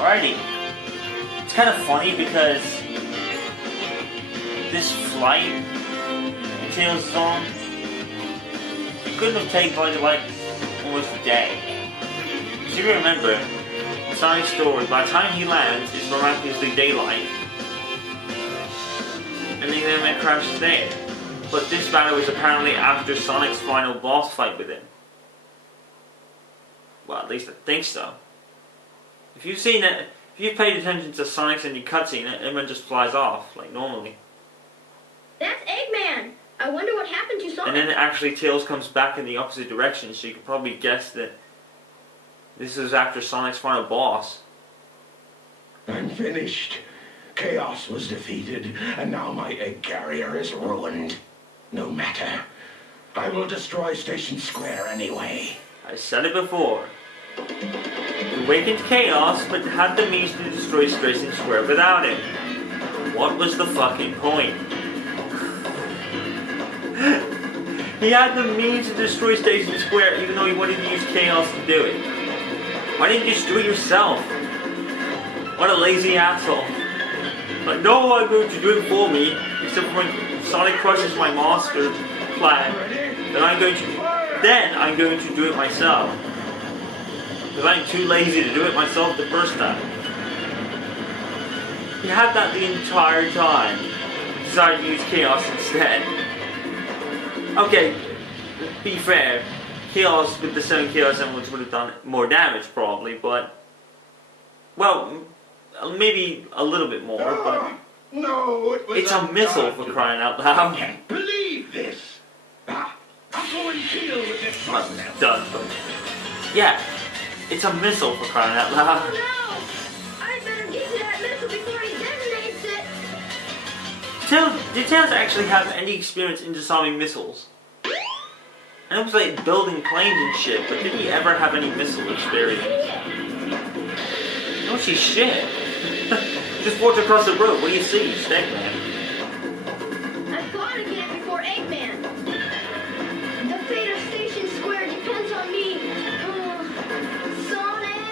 Alrighty. It's kind of funny because this flight Tails is on, it couldn't have taken like almost a day. So you remember, in Sonic's story, by the time he lands, it's miraculously daylight. And then Eggman crashes there. But this battle is apparently after Sonic's final boss fight with him. Well, at least I think so. If you've seen it, if you've paid attention to Sonic's ending cutscene, Eggman just flies off, like normally. That's Eggman! I wonder what happened to Sonic. And then actually Tails comes back in the opposite direction, so you could probably guess that this is after Sonic's final boss. I'm finished. Chaos was defeated, and now my egg carrier is ruined. No matter. I will destroy Station Square anyway. I said it before. You awakened Chaos, but had the means to destroy Station Square without him. What was the fucking point? He had the means to destroy Station Square, even though he wanted to use Chaos to do it. Why didn't you just do it yourself? What a lazy asshole. Like, no, I'm going to do it for me, except for when Sonic crushes my monster plan, then I'm going to do it myself. Because I'm too lazy to do it myself the first time. He had that the entire time. He decided to use Chaos instead. Okay, be fair, Chaos with the 7 Chaos Emeralds would have done more damage probably, but... Well, maybe a little bit more, but... No, it's a missile for crying out loud. I can't believe this. I'll go and deal with this Well, one now. done, but... Yeah, it's a missile for crying out loud. Oh no! I better get to that missile before he detonates it! Did Tails actually have any experience in disarming missiles? And it was like building planes and shit, but did he ever have any missile experience? No, she's shit. Just walked across the road, what do you see? Eggman. I've got to get it before Eggman. The fate of Station Square depends on me. Sonic!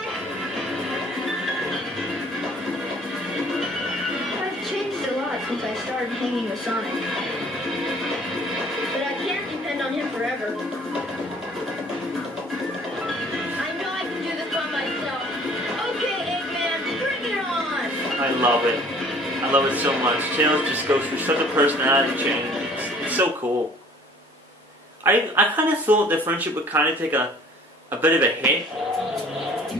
I've changed a lot since I started hanging with Sonic. But I can't depend on him forever. I know I can do this by myself. Okay, Eggman, bring it on! I love it. I love it so much. Tails just goes through such a personality change. It's so cool. I kind of thought their friendship would kind of take a bit of a hit.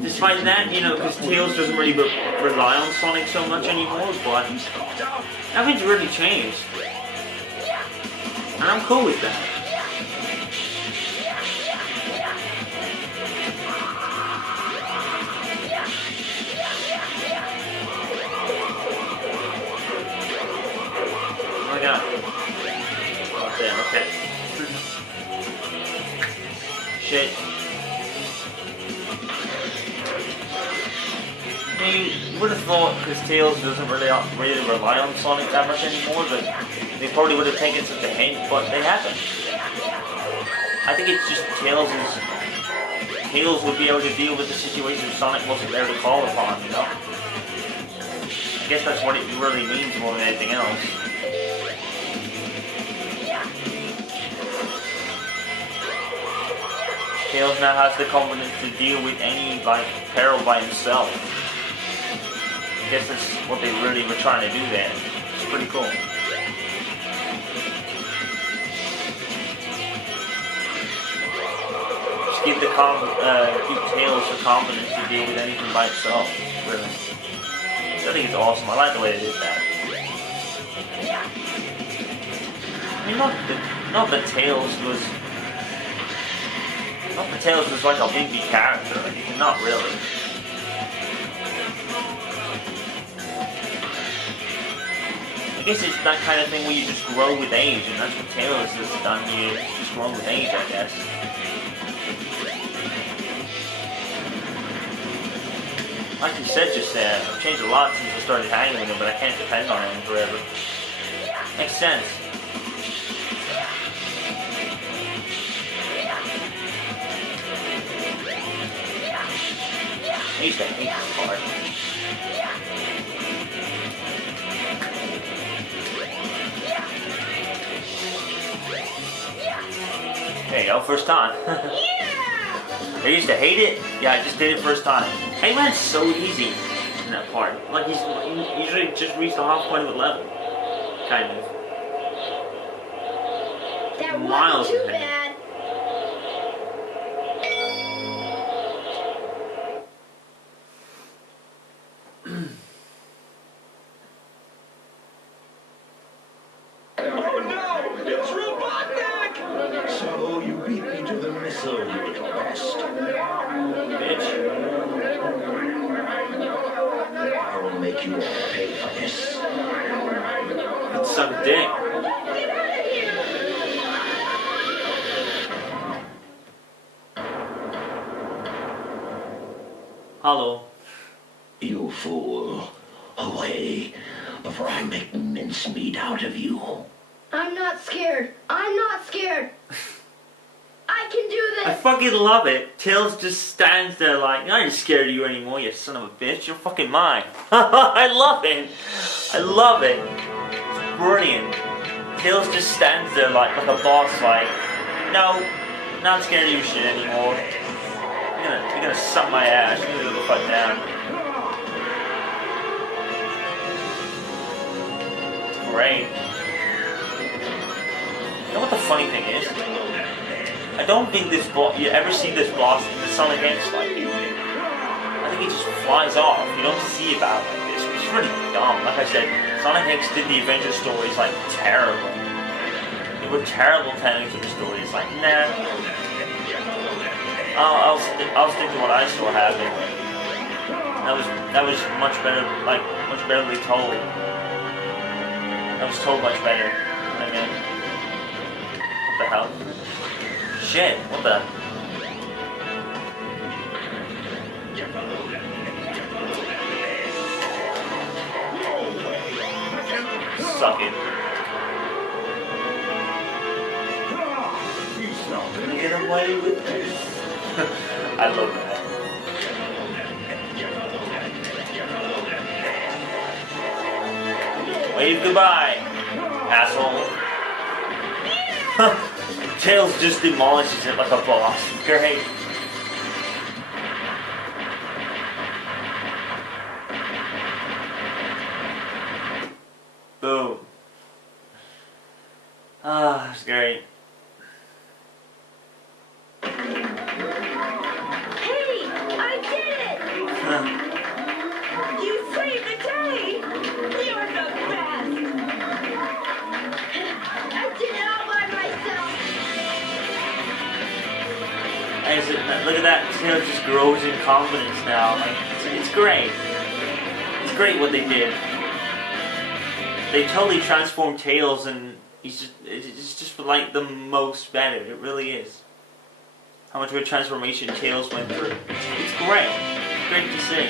Despite that, you know, because Tails doesn't really rely on Sonic so much anymore, but nothing's really changed. And I'm cool with that. Oh my god. Oh damn, okay. Shit. I mean, you would have thought, because Tails doesn't really rely on Sonic that much anymore, that they probably would have taken such a hint, but they haven't. I think it's just Tails would be able to deal with the situation Sonic wasn't there to call upon, you know? I guess that's what it really means more than anything else. Tails now has the confidence to deal with any, like, peril by himself. I guess that's what they really were trying to do there. It's pretty cool. Just give Tails the confidence to deal with anything by itself, really. So I think it's awesome. I like the way they did that. I mean, not that Tails was like a big character, not really. I guess it's that kind of thing where you just grow with age, and that's what Tails has done here. Just grown with age, I guess. Like you said just there, I've changed a lot since I started hanging with him, but I can't depend on him forever. Makes sense. I used to hate this part. There you go, first time. I used to hate it. Yeah, I just did it first time. Eggman's so easy in that part. Like he's usually just reached the half point of the level. Kind of. That Miles wasn't too ahead. bad. Oh no! It's Robotnik! So you beat me to the missile, you little pest. Bitch. I will make you all pay for this. It's some dick. Get out of here! Hello. You fool. Away, before I make mincemeat out of you. I'm not scared. I'm not scared. I can do I this. fucking love it. Tails just stands there like, I ain't scared of you anymore, you son of a bitch. You're fucking mine. I love it. I love it. It's brilliant. Tails just stands there like a boss, like, no, not scared of you shit anymore. You're gonna suck my ass. You're gonna go fuck down. It's great. You know what the funny thing is? I don't think this boss, you ever see this boss in the Sonic X like it. I think he just flies off. You don't see about it like this, which is really dumb. Like I said, Sonic X did the adventure stories like terrible. They were terrible telling to the stories. Like, nah. I'll stick to what I saw happen. That was much better, like much betterly told. That was told much better. I mean, what the hell? Shit, what the? Suck it. He's not gonna Get away with this. I love that. Wave goodbye, asshole. Tails just demolishes it like a boss. Great. Boom. Ah, it's great. Hey, I did it! You saved the day! You're the best! I did it all by myself! Look at that. Tails just grows in confidence now. Like, it's great. It's great what they did. They totally transformed Tails, and it's just like the most better. It really is. How much of a transformation Tails went through. It's great. It's great to see.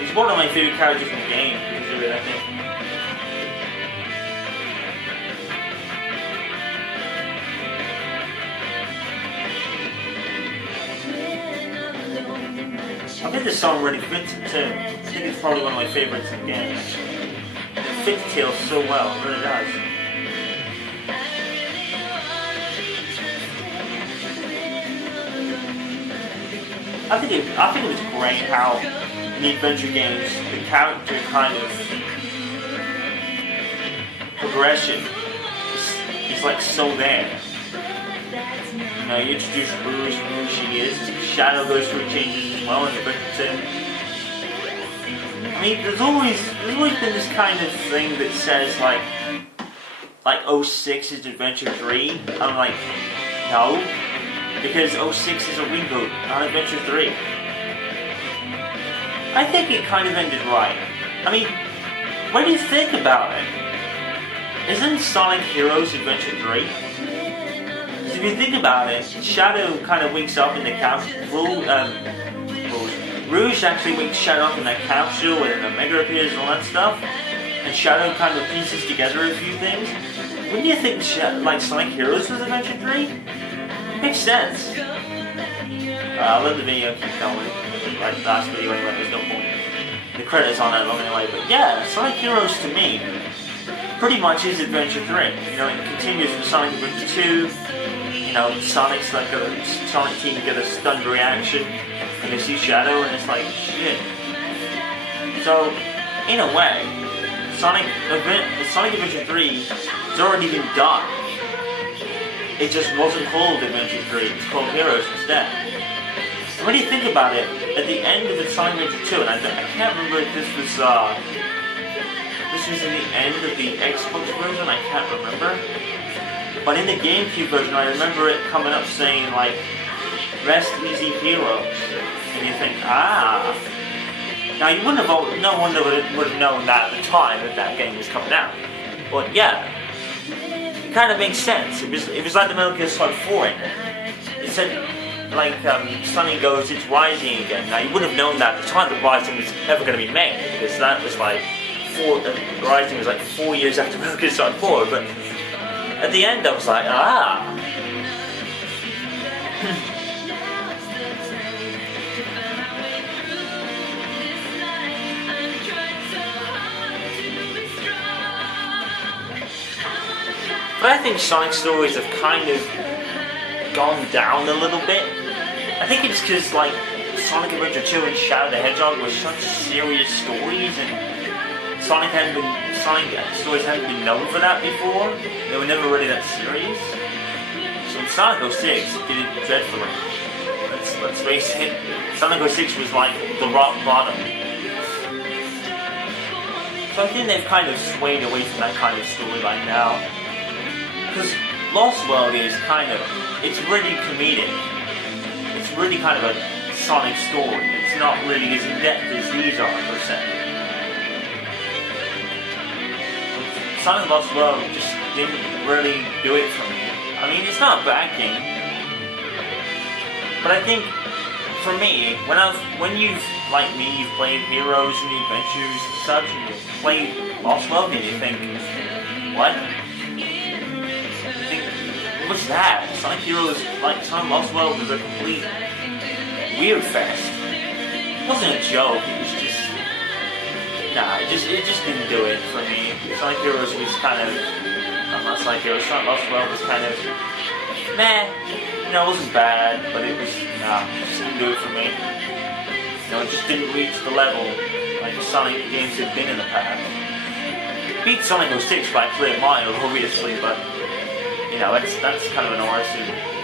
He's one of my favorite characters in the game because of it, I think. I think this song really fits it too. I think it's probably one of my favorites in the game. It fits Tails so well, it really does. I think it was great how in the adventure games the character kind of progression is like so there. You know, you introduce Rouge and who she is. Shadow goes through changes as well in Adventure 2. I mean, there's always been this kind of thing that says like 06 is Adventure 3. I'm like, no, because 06 is a reboot, not Adventure 3. I think it kind of ended right. I mean, when you think about it, isn't Sonic Heroes Adventure 3? If you think about it, Shadow kind of wakes up in the capsule. Rouge actually wakes Shadow up in that capsule and Omega appears and all that stuff. And Shadow kind of pieces together a few things. Wouldn't you think like Sonic Heroes was Adventure 3? Makes sense. I'll let the video keep going. Like the last video anyway, there's no point. the credits aren't that long anyway. But yeah, Sonic Heroes to me pretty much is Adventure 3. You know, it continues with Sonic Adventure 2. You know, Sonic Team get a stunned reaction and they see Shadow and it's like, shit. So, in a way, Sonic Adventure 3 has already been done. It just wasn't called Adventure 3, it's called Heroes instead. And when you think about it, at the end of the Sonic Adventure 2, and I can't remember if this was in the end of the Xbox version, I can't remember. But in the GameCube version, I remember it coming up saying, like, Rest Easy Heroes. And you think, ah. Now, you wouldn't have, no one would have known that at the time that game was coming out. But yeah, it kind of makes sense. It was like the Metal Gear Solid 4 in it. It said, like, Sunny goes, it's Rising again. Now, you wouldn't have known that at the time that Rising was ever going to be made, because that was like, Rising was like 4 years after Metal Gear Solid 4, but at the end I was like, ah. But I think Sonic stories have kind of gone down a little bit. I think it's because, like, Sonic Adventure 2 and Shadow the Hedgehog were such serious stories, and Sonic stories hadn't been known for that before. They were never really that serious. So in Sonic 06 did it dreadfully. Let's face it, Sonic 06 was like the rock bottom. So I think they've kind of swayed away from that kind of storyline now. Because Lost World is it's really comedic. It's really kind of a Sonic story. It's not really as in-depth as these are, per se. Sonic Lost World just didn't really do it for me. I mean, it's not a bad game. But I think, for me, when you've, like me, you've played Heroes and Adventures and such, and you play Lost World and you think, what? What's that? Sonic Heroes, like Sonic Lost World was a complete weird fest. It wasn't a joke, it was just... Nah, it just didn't do it for me. Sonic Heroes was kind of... not Sonic Heroes, Sonic Lost World was kind of... meh. You know, it wasn't bad, but it was... nah, it just didn't do it for me. You know, it just didn't reach the level like Sonic games have been in the past. Beat Sonic 06 by a clear mile, obviously, but... you know, that's kind of an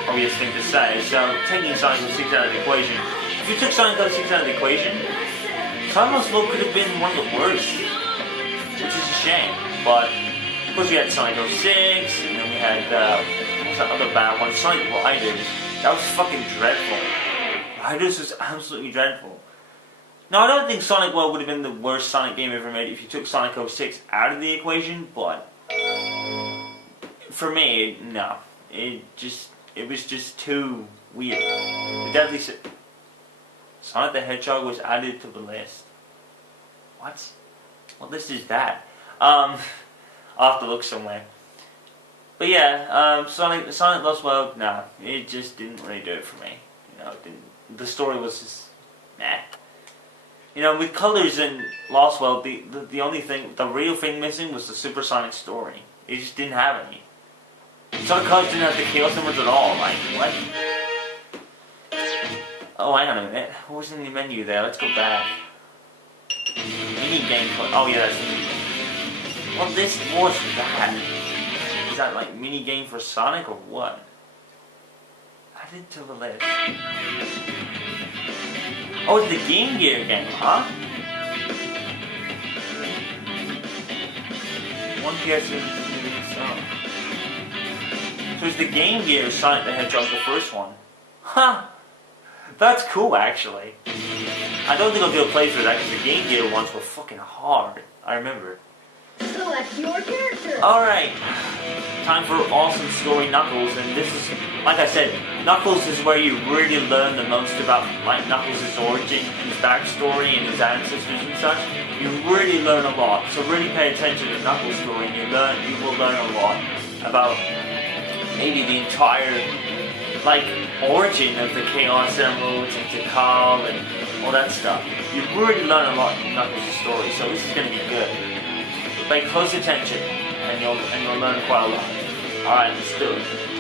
obvious thing to say. So, taking Sonic 06 out of the equation, if you took Sonic 06 out of the equation, Sonic Lost World could have been one of the worst, which is a shame. But, of course, we had Sonic 06, and then we had, what was that other bad one? Sonic Riders. That was fucking dreadful. Riders was absolutely dreadful. Now, I don't think Sonic World would have been the worst Sonic game ever made if you took Sonic 06 out of the equation, but... for me, no. It was just too weird. The Deadly Sonic the Hedgehog was added to the list. What? What list is that? I'll have to look somewhere. But yeah, Sonic Lost World, nah. It just didn't really do it for me. You know, the story was just, nah. You know, with Colors and Lost World, the only thing, the real thing missing was the Supersonic story. It just didn't have any. Sonic Colors didn't have the Chaos numbers at all, like, what? Oh, hang on a minute. What was in the menu there? Let's go back. Mini game, oh yeah, that's mini game. Well, this was that. Is that like mini game for Sonic or what? Added to the list. Oh, it's the Game Gear game, huh? One PS2. So it's the Game Gear Sonic the Hedgehog, the first one. Huh! That's cool, actually. I don't think I'll do a playthrough of that because the Game Gear ones were fucking hard. I remember. Select your character. Alright. Time for awesome story Knuckles, and this is, like I said, Knuckles is where you really learn the most about like Knuckles' origin, his backstory, and his ancestors and such. You really learn a lot. So really pay attention to Knuckles' story, and you will learn a lot about maybe the entire, like, origin of the Chaos Emeralds and Tikal and all that stuff. You've already learned a lot from Knuckles' story, so this is going to be good. Pay close attention, and you'll learn quite a lot. Alright, let's do it.